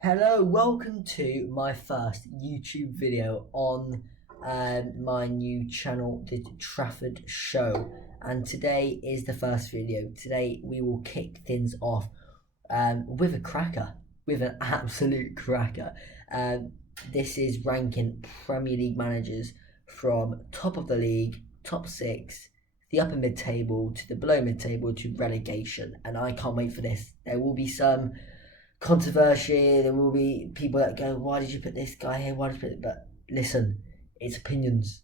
Hello, welcome to my first YouTube video on my new channel, The Trafford Show. And today is the first video. Today we will kick things off with a cracker, with an absolute cracker. This is ranking Premier League managers from top of the league, top six, the upper mid-table, to the below mid-table, to relegation. And I can't wait for this. There will be some controversy. There will be people that go, "Why did you put this guy here? Why did you put it?" But listen, it's opinions.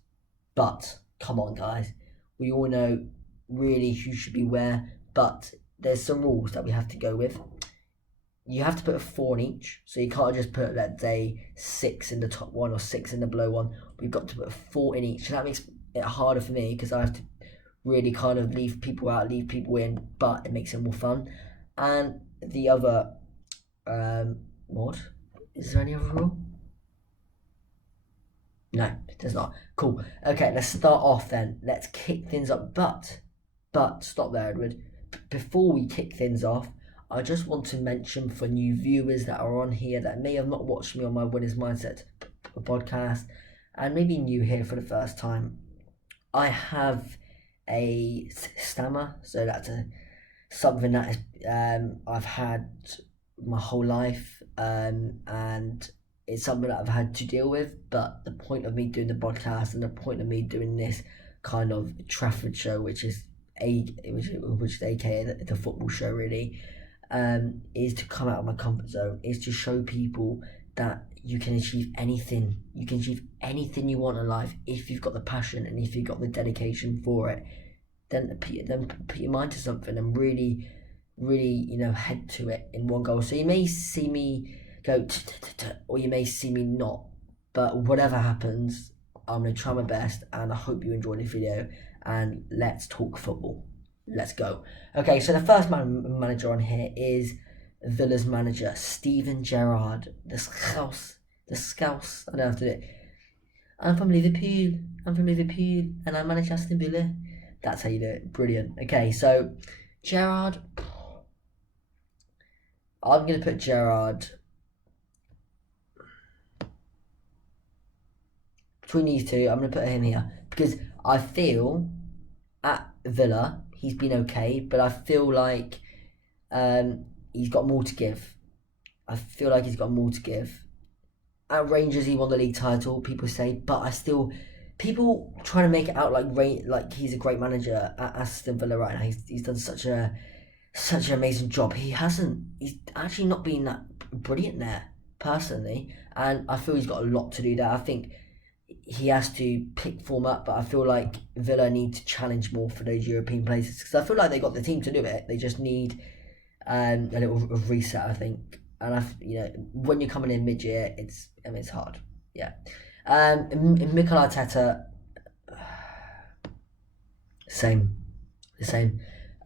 But come on, guys, we all know really who should be where. But there's some rules that we have to go with. You have to put a 4 in each, so you can't just put, let's say, 6 in the top one or 6 in the below one. We've got to put 4 in each, and that makes it harder for me because I have to really kind of leave people out, leave people in, but it makes it more fun. And the other what? Is there any other rule? No, there's not. Cool. Okay, let's start off then. Let's kick things up. But stop there, Edward. Before we kick things off, I just want to mention for new viewers that are on here that may have not watched me on my Winners Mindset podcast and maybe new here for the first time. I have a stammer, so that's something that is, I've had my whole life, and it's something that I've had to deal with. But the point of me doing the podcast and the point of me doing this kind of Trafford show, which is aka the football show really, is to come out of my comfort zone, is to show people that you can achieve anything. You can achieve anything you want in life if you've got the passion and if you've got the dedication for it. Then put your mind to something and really, head to it in one goal. So you may see me go or you may see me not, but whatever happens, I'm going to try my best, and I hope you enjoy the video, and let's talk football. Let's go. Okay, so the first manager on here is Villa's manager, Steven Gerrard, the Scouse. I don't have to do it. I'm from Liverpool, and I manage Aston Villa. That's how you do it. Brilliant. Okay, so Gerrard, I'm going to put Gerrard between these two. I'm going to put him here because I feel at Villa he's been okay, but I feel like he's got more to give. At Rangers, he won the league title, people say, but people trying to make it out like he's a great manager at Aston Villa right now. He's done such an amazing job. He's actually not been that brilliant there, personally, and I feel he's got a lot to do there. I think he has to pick form up, but I feel like Villa need to challenge more for those European places because I feel like they got the team to do it. They just need a little reset, I think. And when you're coming in mid-year, it's hard. Yeah. Mikel Arteta, the same.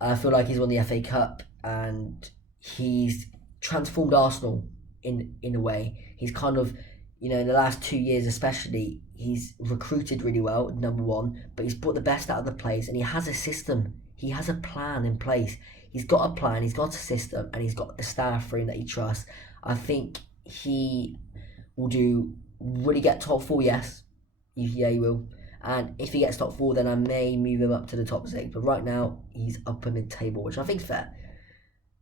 I feel like he's won the FA Cup and he's transformed Arsenal in a way. He's kind of, in the last 2 years especially, he's recruited really well, number one, but he's brought the best out of the players and he has a system. He has a plan in place. He's got a plan, he's got a system, and he's got a staff room that he trusts. I think he will he get top 4? Yes. Yeah, he will. And if he gets top 4, then I may move him up to the top 6. But right now, he's upper mid-table, which I think is fair.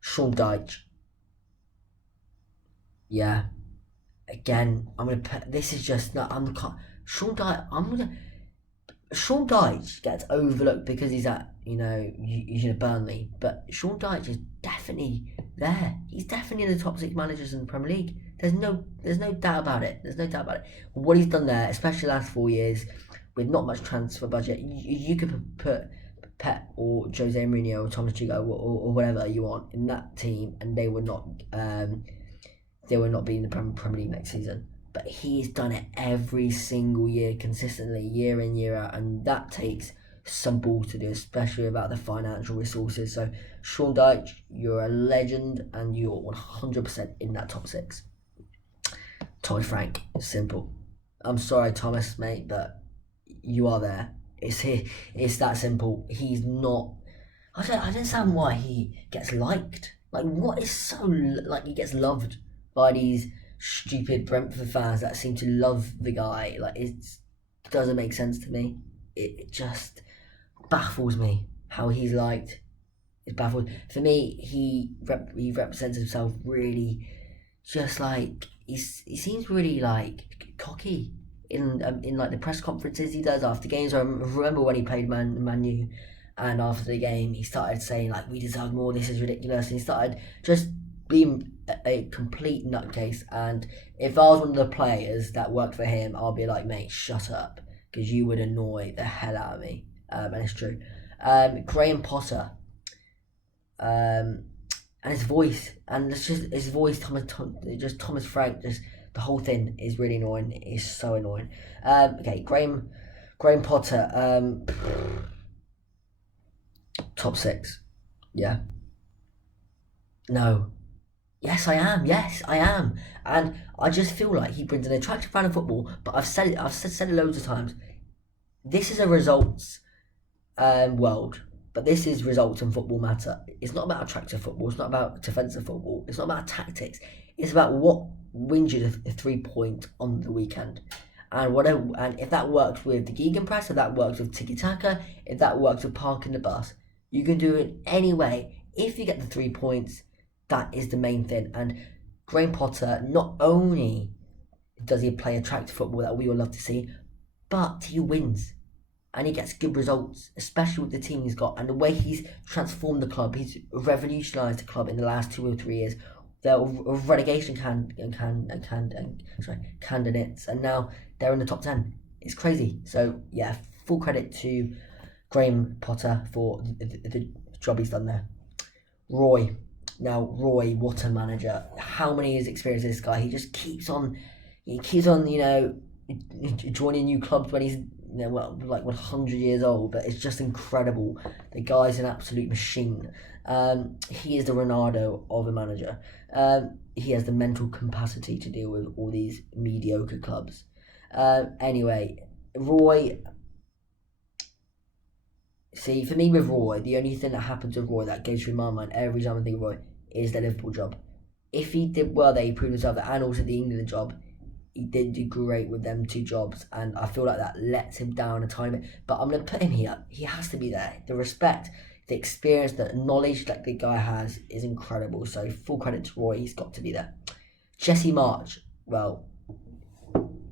Sean Dyche. Yeah. Again, I'm going to put... This is just... No, Sean Dyche gets overlooked because he's at, Burnley. But Sean Dyche is definitely there. He's definitely in the top 6 managers in the Premier League. There's no doubt about it. What he's done there, especially the last 4 years, with not much transfer budget, you could put Pep or Jose Mourinho or Thomas Tuchel or whatever you want in that team, and they would not be in the Premier League next season. But he's done it every single year, consistently, year in, year out, and that takes some ball to do, especially about the financial resources. So, Sean Dyche, you're a legend, and you're 100% in that top 6. Thomas Frank, simple. I'm sorry, Thomas, mate, but you are there. It's that simple. He's not... I don't understand why he gets liked. Like, what is so... Like, he gets loved by these stupid Brentford fans that seem to love the guy. Like, it doesn't make sense to me. It just baffles me how he's liked. It's baffled. For me, he represents himself really, just like he seems really like cocky in like the press conferences he does after games. I remember when he played Man U, and after the game he started saying like, we deserve more, this is ridiculous, and he started just being a complete nutcase. And if I was one of the players that worked for him, I'll be like, mate, shut up, because you would annoy the hell out of me. And it's true. Graham Potter, and his voice, and it's just his voice, Thomas Frank, just the whole thing is really annoying. It's so annoying. Okay, Graham Potter, top 6. Yeah. No. Yes, I am. Yes, I am. And I just feel like he brings an attractive brand of football. But I've said it loads of times. This is a results world, but this is results in football matter. It's not about attractive football. It's not about defensive football. It's not about tactics. It's about what wins you the 3 point on the weekend. And if that works with the gegenpress, if that works with tiki taka, if that works with parking the bus, you can do it anyway. If you get the 3 points, that is the main thing. And Graham Potter, not only does he play attractive football that we all love to see, but he wins. And he gets good results, especially with the team he's got, and the way he's transformed the club. He's revolutionised the club in the last 2 or 3 years. They're relegation candidates, and now they're in the top 10. It's crazy. So yeah, full credit to Graham Potter for the job he's done there. Roy, what a manager! How many years experience this guy? He just keeps on, joining new clubs when he's like 100 years old, but it's just incredible. The guy's an absolute machine. He is the Ronaldo of a manager. He has the mental capacity to deal with all these mediocre clubs. Anyway, Roy. See, for me with Roy, the only thing that happens with Roy that goes through my mind every time I think of Roy is the Liverpool job. If he did well there, he proved himself, and also the England job, he did do great with them 2 jobs, and I feel like that lets him down a tiny bit. But I'm going to put him here. He has to be there. The respect, the experience, the knowledge that the guy has is incredible. So full credit to Roy. He's got to be there. Jesse March, well,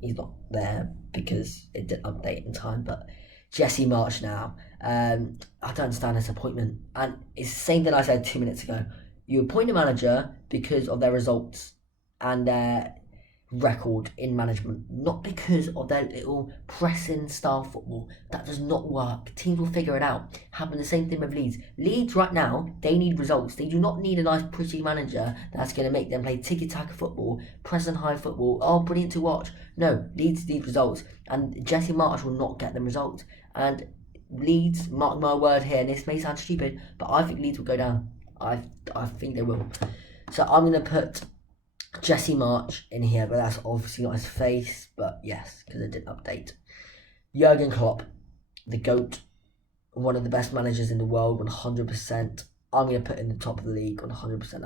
he's not there because it didn't update in time, but Jesse March now. I don't understand this appointment. And it's the same thing I said 2 minutes ago. You appoint a manager because of their results and their record in management, not because of their little pressing style football. That does not work. Teams will figure it out. Happen the same thing with Leeds. Leeds right now, they need results. They do not need a nice pretty manager that's going to make them play tiki-taka football, press and high football. Oh, brilliant to watch. No, Leeds need results, and Jesse March will not get them results. And Leeds, mark my word here, and this may sound stupid, but I think Leeds will go down. I think they will. So I'm going to put Jesse March in here, but that's obviously not his face, but yes, because it didn't update. Jurgen Klopp, the GOAT, one of the best managers in the world, 100%. I'm going to put in the top of the league, 100%.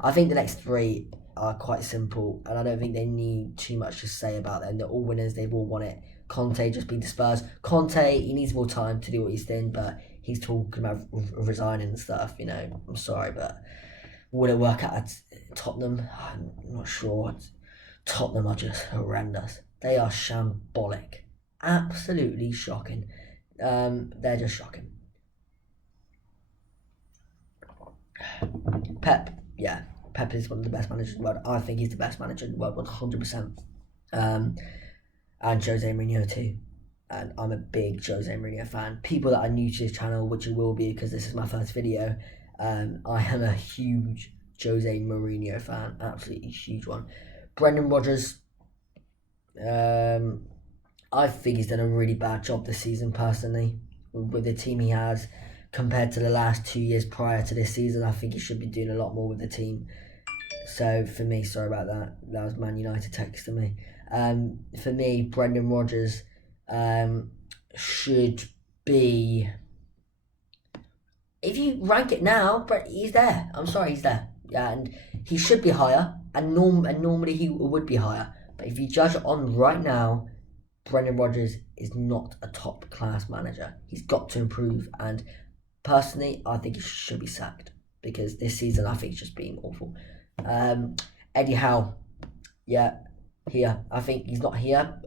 I think the next 3 are quite simple, and I don't think they need too much to say about them. They're all winners, they've all won it. Conte just beat the Spurs. Conte, he needs more time to do what he's doing, but he's talking about resigning and stuff, I'm sorry, but would it work out at Tottenham? I'm not sure. Tottenham are just horrendous. They are shambolic. Absolutely shocking. They're just shocking. Pep, yeah. Pep is one of the best managers in the world. I think he's the best manager in the world, 100%. And Jose Mourinho too. And I'm a big Jose Mourinho fan. People that are new to this channel, which it will be because this is my first video, I am a huge Jose Mourinho fan, absolutely huge one. Brendan Rodgers, I think he's done a really bad job this season personally with the team he has compared to the last 2 years prior to this season. I think he should be doing a lot more with the team. So for me, sorry about that. That was Man United texting me. For me, Brendan Rodgers should be. If you rank it now, he's there. I'm sorry, he's there. Yeah, and he should be higher. and normally he would be higher. But if you judge it on right now, Brendan Rodgers is not a top class manager. He's got to improve, and personally, I think he should be sacked because this season I think he's just been awful. Eddie Howe, yeah, here. I think he's not here.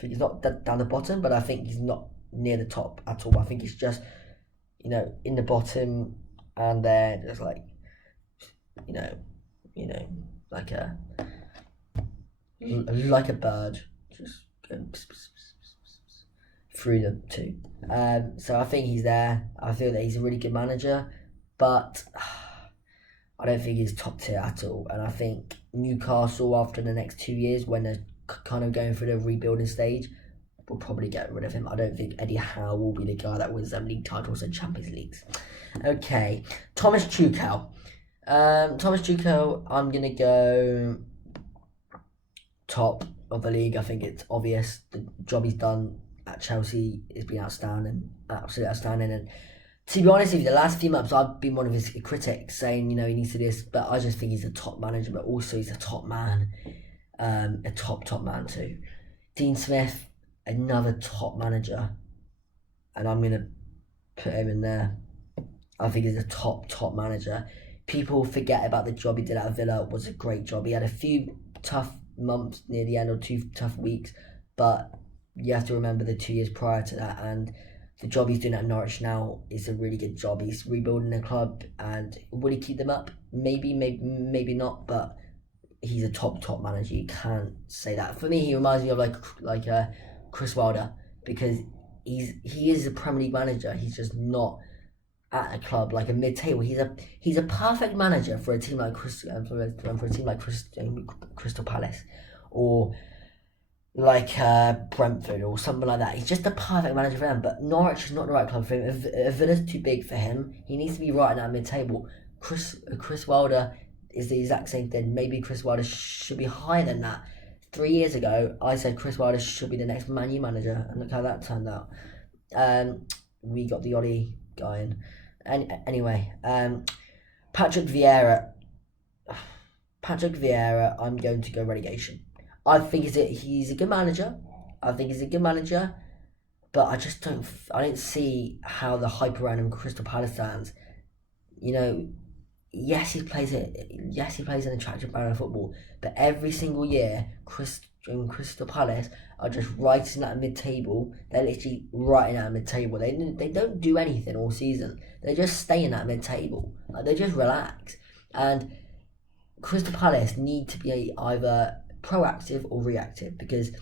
He's not down the bottom, but I think he's not near the top at all. I think he's just, in the bottom, and they're just like, like a bird, just going through them too. So I think he's there. I feel that he's a really good manager, but I don't think he's top tier at all. And I think Newcastle, after the next 2 years, when they're kind of going through the rebuilding stage, will probably get rid of him. I don't think Eddie Howe will be the guy that wins them league titles and Champions Leagues. Okay, Thomas Tuchel. I'm going to go top of the league. I think it's obvious. The job he's done at Chelsea has been outstanding, absolutely outstanding. And to be honest with you, the last few months I've been one of his critics, saying, he needs to do this, but I just think he's a top manager, but also he's a top man, a top man too. Dean Smith, another top manager, and I'm going to put him in there. I think he's a top manager. People forget about the job he did at Villa. It was a great job. He had a few tough months near the end, or 2 tough weeks, but you have to remember the 2 years prior to that, and the job he's doing at Norwich now is a really good job. He's rebuilding the club, and will he keep them up? Maybe not, but he's a top manager. You can't say that. For me, he reminds me of like Chris Wilder, because he is a Premier League manager. He's just not at a club like a mid-table. He's a perfect manager for a team like Crystal Palace, or like Brentford or something like that. He's just a perfect manager for them. But Norwich is not the right club for him. If Villa's too big for him, he needs to be right in that mid-table. Chris Wilder is the exact same thing. Maybe Chris Wilder should be higher than that. 3 years ago, I said Chris Wilder should be the next Man U manager, and look how that turned out. We got the Ollie guy in. And anyway, Patrick Vieira, I'm going to go relegation. I think he's a good manager. But I just don't see how the hype around him Crystal Palace stands. Yes, he plays an attractive brand of football, but every single year, Crystal Palace are just right in that mid-table. They're literally right in that mid-table. They don't do anything all season. They just stay in that mid-table. They just relax. And Crystal Palace need to be either proactive or reactive, because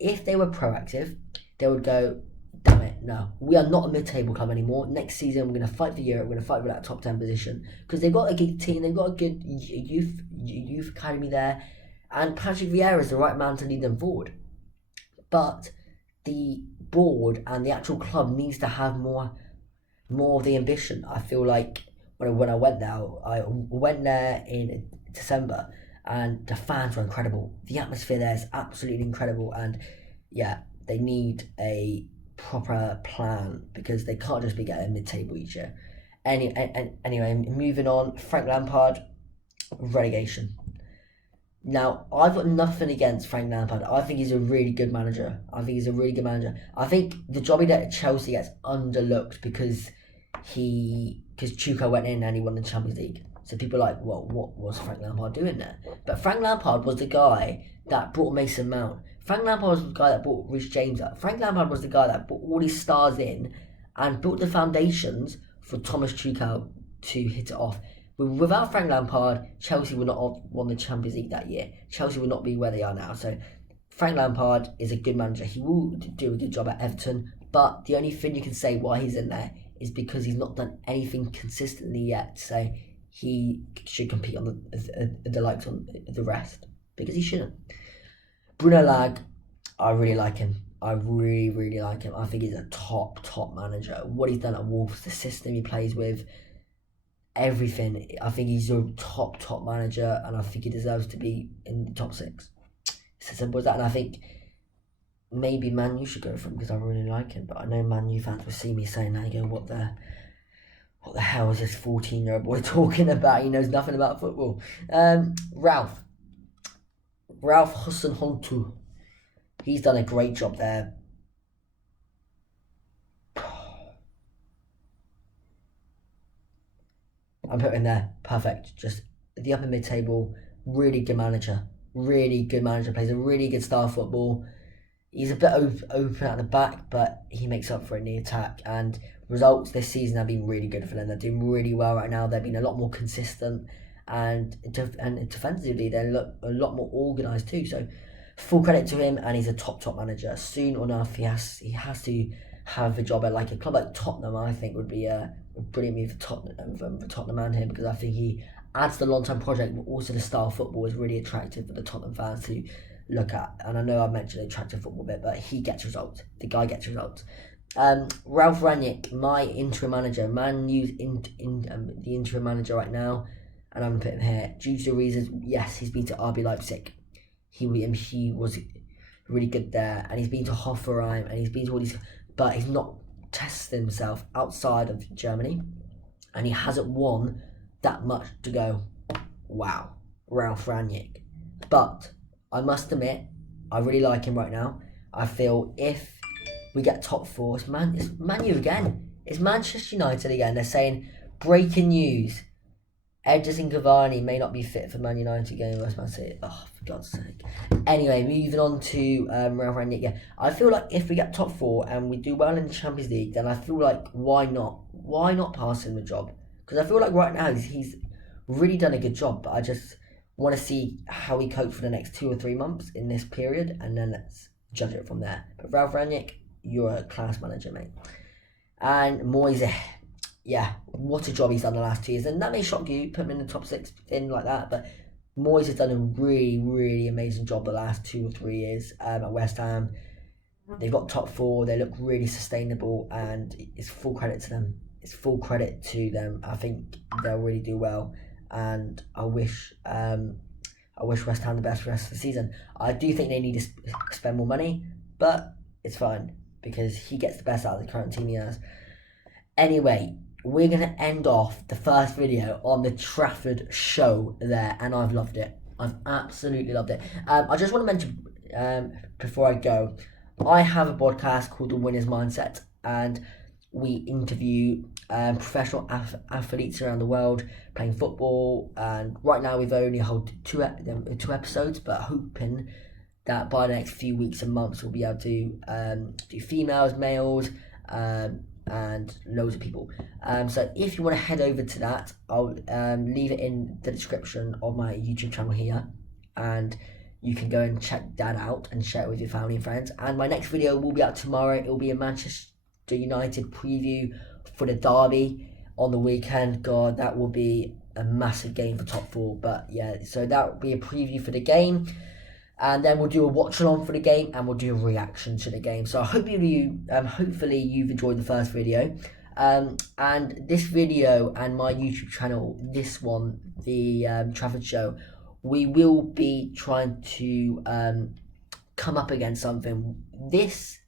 if they were proactive, they would go, damn it, no, we are not a mid-table club anymore. Next season, we're going to fight for Europe. We're going to fight for that top 10 position, because they've got a good team. They've got a good youth academy there, and Patrick Vieira is the right man to lead them forward. But the board and the actual club needs to have more of the ambition. I feel like when I went there in December, and the fans were incredible. The atmosphere there is absolutely incredible, and yeah, they need a proper plan, because they can't just be getting mid-table each year. Anyway, moving on, Frank Lampard, relegation. Now, I've got nothing against Frank Lampard. I think he's a really good manager. I think the job he did at Chelsea gets underlooked because Tuchel went in and he won the Champions League. So people are like, well, what was Frank Lampard doing there? But Frank Lampard was the guy that brought Mason Mount. Frank Lampard was the guy that brought Reece James up. Frank Lampard was the guy that brought all these stars in and built the foundations for Thomas Tuchel to hit it off. Without Frank Lampard, Chelsea would not have won the Champions League that year. Chelsea would not be where they are now. So Frank Lampard is a good manager. He will do a good job at Everton, but the only thing you can say why he's in there is because he's not done anything consistently yet. So he should compete on the likes on the rest, because he shouldn't. Bruno Lage, I really like him. I really, really like him. I think he's a top manager. What he's done at Wolves, the system he plays with, everything. I think he's a top manager, and I think he deserves to be in the top 6. It's as simple as that. And I think maybe Man U should go for him, because I really like him. But I know Man U fans will see me saying that, you go, what the hell is this 14-year-old boy talking about? He knows nothing about football. Ralph, Ralph Hasenhüttl. He's done a great job there. I'm putting there. Perfect. Just the upper mid-table. Really good manager. Really good manager. Plays a really good style of football. He's a bit open at the back, but he makes up for it in the attack. And results this season have been really good for them. They're doing really well right now. They've been a lot more consistent, and defensively they look a lot more organised too. So full credit to him, and he's a top manager. Soon enough, he has to have a job at like a club like Tottenham. I think would be a brilliant move for Tottenham and him, because I think he adds to the long-term project, but also the style of football is really attractive for the Tottenham fans to look at. And I know I mentioned attractive football bit, but he gets results. The guy gets results. Ralf Rangnick, my interim manager, Man U's the interim manager right now, and I'm gonna put him here due to reasons. Yes, he's been to RB Leipzig. He was really good there, and he's been to Hoffenheim, and he's been to all these, but he's not tested himself outside of Germany, and he hasn't won that much to go, wow, Ralf Rangnick. But I must admit, I really like him right now. I feel if we get top four, it's Man U again. It's Manchester United again. They're saying, breaking news, Edinson Cavani may not be fit for Man United game versus Man City. Oh, for God's sake. Anyway, moving on to Ralf Rangnick. Yeah, I feel like if we get top four and we do well in the Champions League, then I feel like why not? Why not pass him the job? Because I feel like right now he's really done a good job, but I just want to see how he copes for the next 2 or 3 months in this period, and then let's judge it from there. But Ralf Rangnick, you're a class manager, mate. And Moise, yeah, what a job he's done the last 2 years. And that may shock you, put him in the top 6 in like that, but Moise has done a really, really amazing job the last 2 or 3 years at West Ham. They've got top 4, they look really sustainable, and it's full credit to them. It's full credit to them. I think they'll really do well, and I wish West Ham the best for the rest of the season. I do think they need to spend more money, but it's fine because he gets the best out of the current team he has. Anyway, we're going to end off the first video on the Trafford show there, and I've loved it. I've absolutely loved it. I just want to mention, before I go, I have a podcast called The Winner's Mindset, and we interview professional athletes around the world playing football, and right now we've only held two episodes, but hoping that by the next few weeks and months we'll be able to do females, males, and loads of people. So if you want to head over to that, I'll leave it in the description of my YouTube channel here, and you can go and check that out and share it with your family and friends. And my next video will be out tomorrow. It will be a Manchester United preview for the derby on the weekend. God, that will be a massive game for top 4. But yeah, so that will be a preview for the game, and then we'll do a watch along for the game, and we'll do a reaction to the game. So I hope hopefully you've enjoyed the first video, and this video and my YouTube channel, this one, the Trafford show, we will be trying to come up against something. This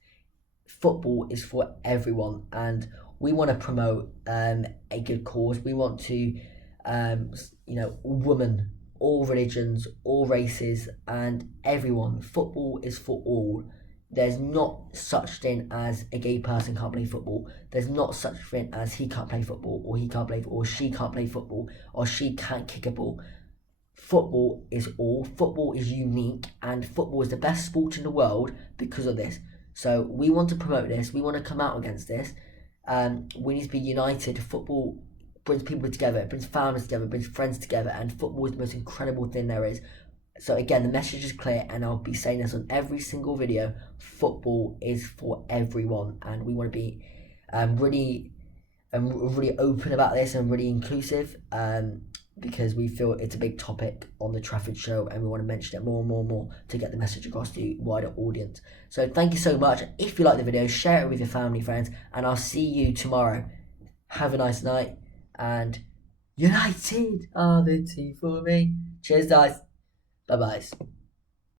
football is for everyone, and we want to promote a good cause. We want to, women, all religions, all races, and everyone. Football is for all. There's not such thing as a gay person can't play football. There's not such thing as he can't play football, or he can't play, or she can't play football, or she can't kick a ball. Football is all. Football is unique, and football is the best sport in the world because of this. So we want to promote this. We want to come out against this. We need to be united. Football brings people together. It brings families together. It brings friends together. And football is the most incredible thing there is. So again, the message is clear, and I'll be saying this on every single video. Football is for everyone, and we want to be really open about this and really inclusive. Because we feel it's a big topic on the Trafford show, and we want to mention it more and more to get the message across to a wider audience. So thank you so much. If you like the video, share it with your family, friends, and I'll see you tomorrow. Have a nice night, and United are the team for me. Cheers, guys. Bye-bye.